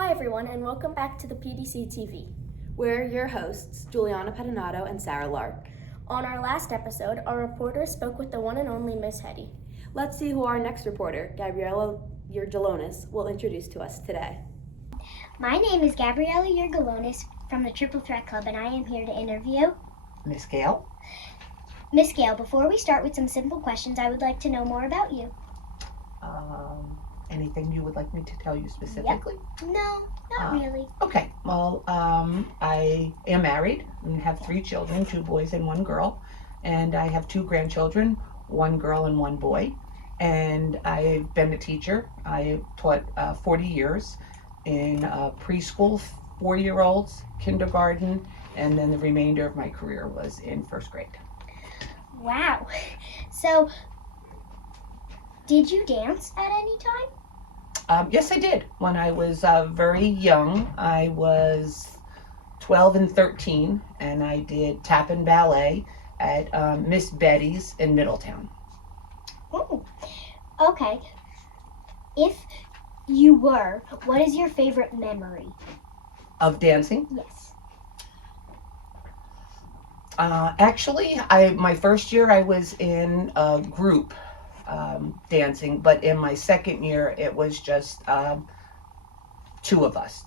Hi everyone, and welcome back to the PDC TV. We're your hosts, Juliana Pedinato and Sarah Lark. On our last episode, our reporter spoke with the one and only Miss Hetty. Let's see who our next reporter, Gabriella Yurgelonis, will introduce to us today. My name is Gabriella Yurgelonis from the Triple Threat Club, and I am here to interview Miss Gayle. Miss Gayle. Before we start with some simple questions, I would like to know more about you. Anything you would like me to tell you specifically? No, not really. Okay, well, I am married and have 3 children, 2 boys and 1 girl. And I have 2 grandchildren, 1 girl and 1 boy. And I've been a teacher. I taught 40 years in preschool, 4-year-olds, kindergarten, and then the remainder of my career was in 1st grade. Wow. So, did you dance at any time? Yes, I did. When I was very young, I was 12 and 13, and I did tap and ballet at Miss Betty's in Middletown. Oh, okay. If you were, what is your favorite memory? Of dancing? Yes. Actually, my first year I was in a group dancing, but in my 2nd year it was just 2 of us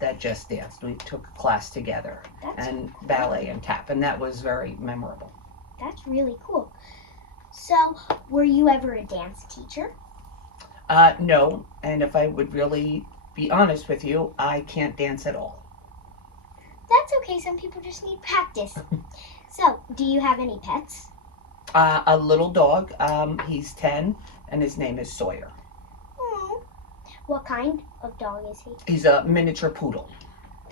that just danced. We took a class together and ballet and tap, and that was very memorable. That's really cool. So, were you ever a dance teacher? No, and if I would really be honest with you, I can't dance at all. That's okay, some people just need practice. So, do you have any pets? A little dog, he's 10, and his name is Sawyer. What kind of dog is he? He's a miniature poodle.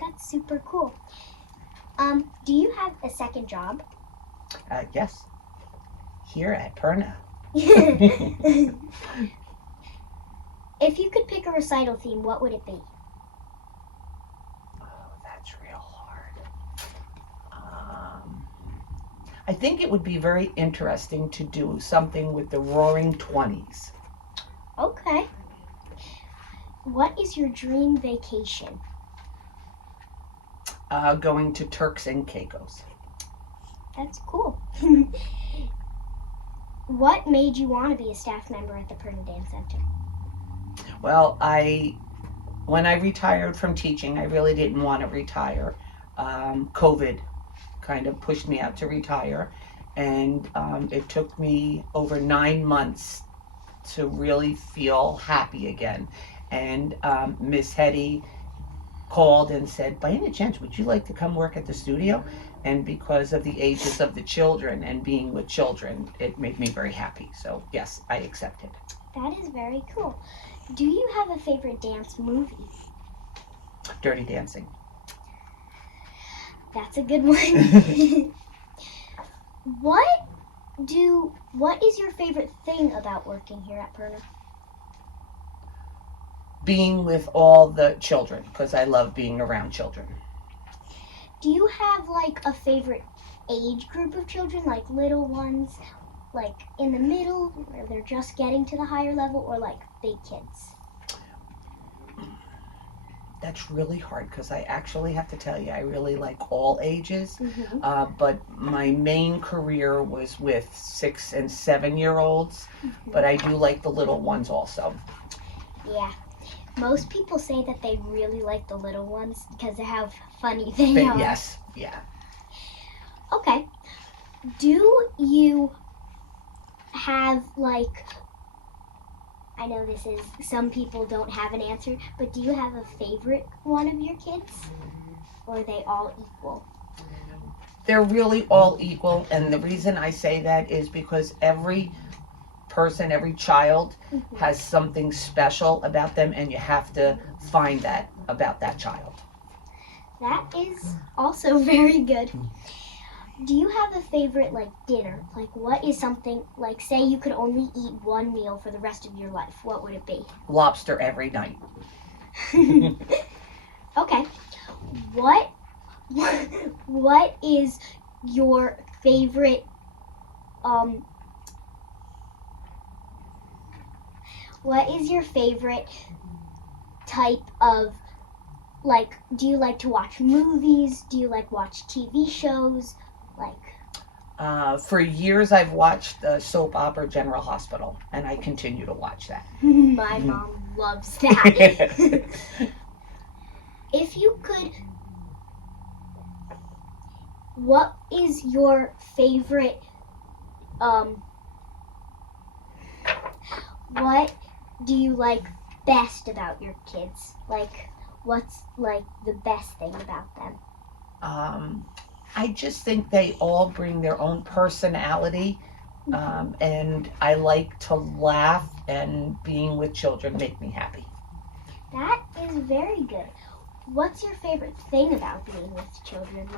That's super cool. Do you have a second job? Yes, here at Perna. If you could pick a recital theme, what would it be? That's real hard. I think it would be very interesting to do something with the Roaring 20s. Okay. What is your dream vacation? Going to Turks and Caicos. That's cool. What made you want to be a staff member at the Perna Dance Center? Well, when I retired from teaching, I really didn't want to retire. COVID kind of pushed me out to retire, and it took me over 9 months to really feel happy again. And Miss Hetty called and said, by any chance, would you like to come work at the studio? And because of the ages of the children and being with children, it made me very happy. So yes, I accepted. That is very cool. Do you have a favorite dance movie? Dirty Dancing. That's a good one. What is your favorite thing about working here at Perna? Being with all the children, because I love being around children. Do you have like a favorite age group of children, like little ones, like in the middle, where they're just getting to the higher level, or like big kids? That's really hard, because I actually have to tell you, I really like all ages. Mm-hmm. But my main career was with 6 and 7-year-olds, but I do like the little ones also. Yeah. Most people say that they really like the little ones because of how funny they are. Yes, yeah. Okay. Do you have I know this is, some people don't have an answer, but do you have a favorite one of your kids? Or are they all equal? They're really all equal, and the reason I say that is because every person, every child has something special about them, and you have to find that about that child. That is also very good. Do you have a favorite dinner? What is something, say you could only eat one meal for the rest of your life, what would it be? Lobster every night. Okay. What is your favorite What is your favorite type of do you like to watch movies? Do you like watch TV shows? For years, I've watched the soap opera General Hospital, and I continue to watch that. My mom loves that. If you could, what is your favorite, what do you like best about your kids? What's the best thing about them? I just think they all bring their own personality, and I like to laugh, and being with children make me happy. That is very good. What's your favorite thing about being with children?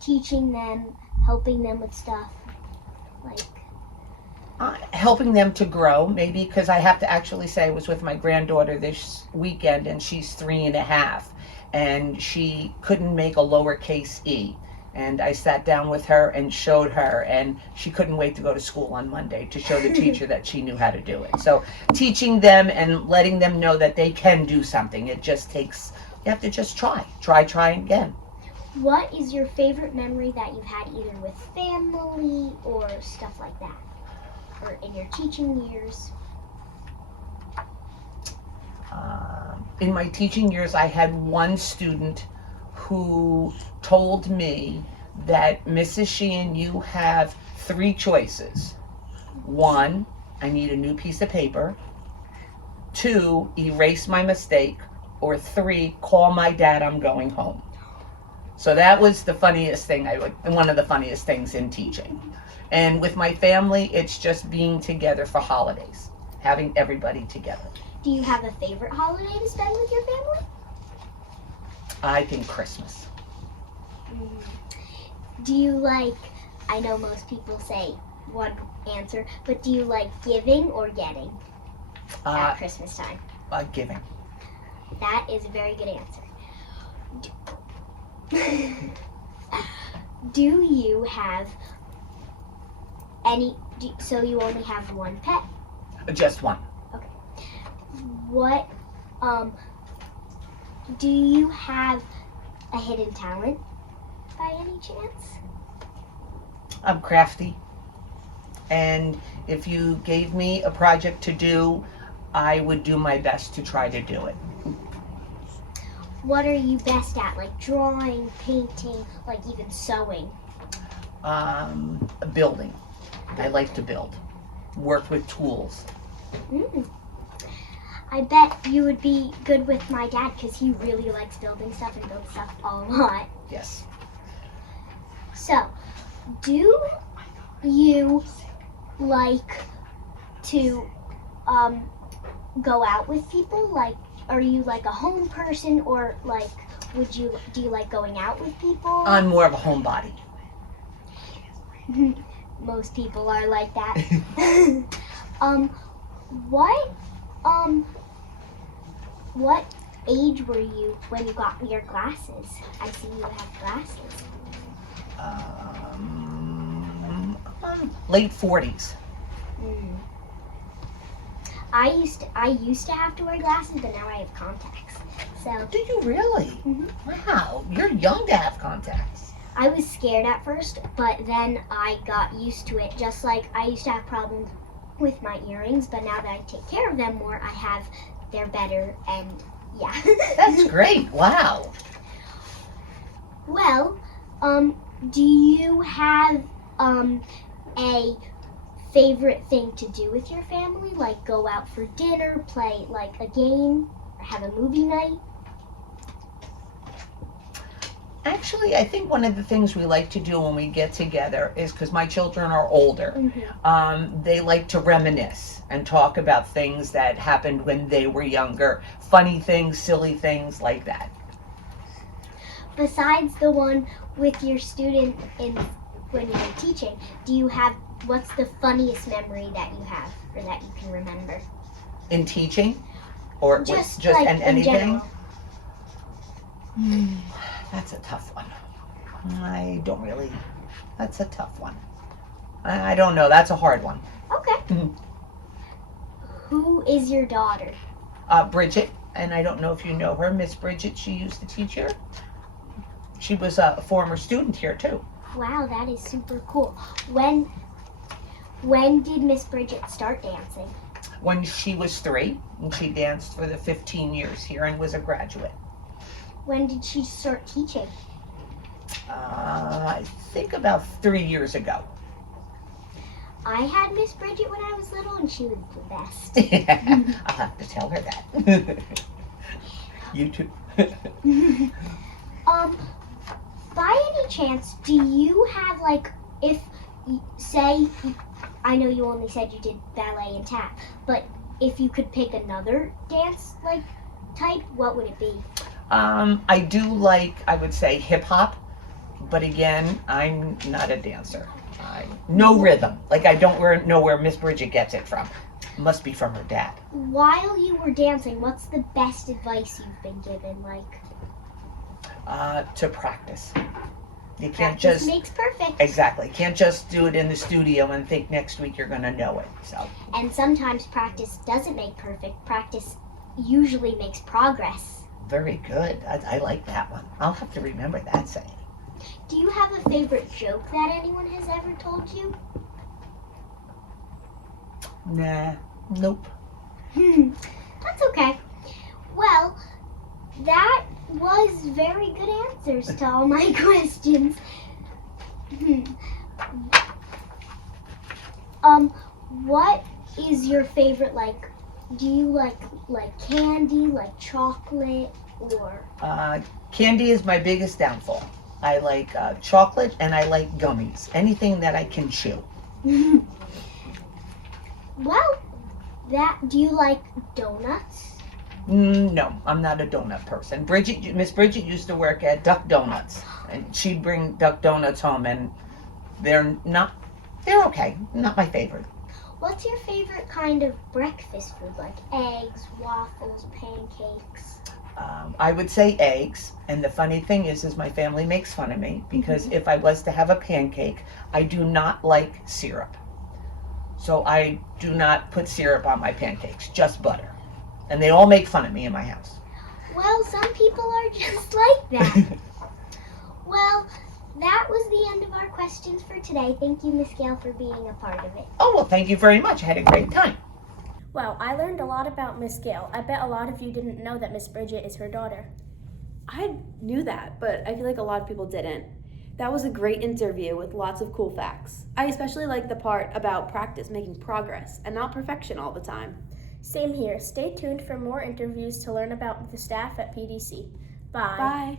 Teaching them, helping them with stuff? Helping them to grow, maybe, because I have to actually say I was with my granddaughter this weekend, and she's 3.5, and she couldn't make a lowercase e. And I sat down with her and showed her, and she couldn't wait to go to school on Monday to show the teacher that she knew how to do it. So teaching them and letting them know that they can do something, it just takes, you have to just try again. What is your favorite memory that you've had either with family or stuff like that? Or in your teaching years? In my teaching years, I had one student who told me that, Mrs. Sheehan, you have 3 choices. 1, I need a new piece of paper. 2, erase my mistake. Or 3, call my dad, I'm going home. So that was the funniest thing, one of the funniest things in teaching. And with my family, it's just being together for holidays, having everybody together. Do you have a favorite holiday to spend with your family? I think Christmas. Do you I know most people say one answer, but do you like giving or getting at Christmas time? Giving. That is a very good answer. Do you have so you only have one pet? Just one. Okay. What, do you have a hidden talent by any chance? I'm crafty. And if you gave me a project to do, I would do my best to try to do it. What are you best at? Drawing, painting, even sewing? Building. I like to build. Work with tools. I bet you would be good with my dad because he really likes building stuff and builds stuff a lot. Yes. So, do you like to go out with people? Are you a home person, or do you like going out with people? I'm more of a homebody. Most people are like that. What age were you when you got your glasses? I see you have glasses. Late 40s. I used to have to wear glasses, but now I have contacts. So. Did you really? Wow, you're young to have contacts. I was scared at first, but then I got used to it. Just like I used to have problems with my earrings, but now that I take care of them more, they're better, and yeah. That's great. Wow. Well, do you have a favorite thing to do with your family? Go out for dinner, play a game, or have a movie night? Actually, I think one of the things we like to do when we get together is, because my children are older, they like to reminisce and talk about things that happened when they were younger. Funny things, silly things like that. Besides the one with your student when you were teaching, what's the funniest memory that you have or that you can remember? In teaching? Or just in anything? General. That's a tough one. That's a tough one. I don't know. That's a hard one. Okay. Who is your daughter? Bridget. and I don't know if you know her, Miss Bridget, she used to teach here. She was a former student here too. Wow, that is super cool. When did Miss Bridget start dancing? When she was 3, and she danced for the 15 years here and was a graduate. When did she start teaching? I think about 3 years ago. I had Miss Bridget when I was little, and she was the best. I'll have to tell her that. You too. By any chance, do you have say, I know you only said you did ballet and tap, but if you could pick another dance type, what would it be? I do like, I would say, hip hop, but again, I'm not a dancer. No rhythm. I don't know where Miss Bridget gets it from. Must be from her dad. While you were dancing, what's the best advice you've been given? To practice. You can't Practice just makes perfect. exactly. Can't just do it in the studio and think next week you're gonna know it. So. And sometimes practice doesn't make perfect. Practice usually makes progress. Very good. I like that one. I'll have to remember that saying. Do you have a favorite joke that anyone has ever told you? Nah. Nope. That's okay. Well, that was very good answers to all my questions. What is your favorite, do you like candy, like chocolate, or? Candy is my biggest downfall. I like chocolate and I like gummies. Anything that I can chew. Well, do you like donuts? No, I'm not a donut person. Miss Bridget used to work at Duck Donuts, and she'd bring Duck Donuts home, and they're okay. Not my favorite. What's your favorite kind of breakfast food, like eggs, waffles, pancakes? I would say eggs, and the funny thing is my family makes fun of me because if I was to have a pancake, I do not like syrup. So I do not put syrup on my pancakes, just butter. And they all make fun of me in my house. Well, some people are just like that. Well, that was the end of our questions for today. Thank you, Miss Gayle, for being a part of it. Oh, well, thank you very much. I had a great time. Wow, I learned a lot about Miss Gayle. I bet a lot of you didn't know that Miss Bridget is her daughter. I knew that, but I feel like a lot of people didn't. That was a great interview with lots of cool facts. I especially like the part about practice making progress and not perfection all the time. Same here. Stay tuned for more interviews to learn about the staff at PDC. Bye. Bye.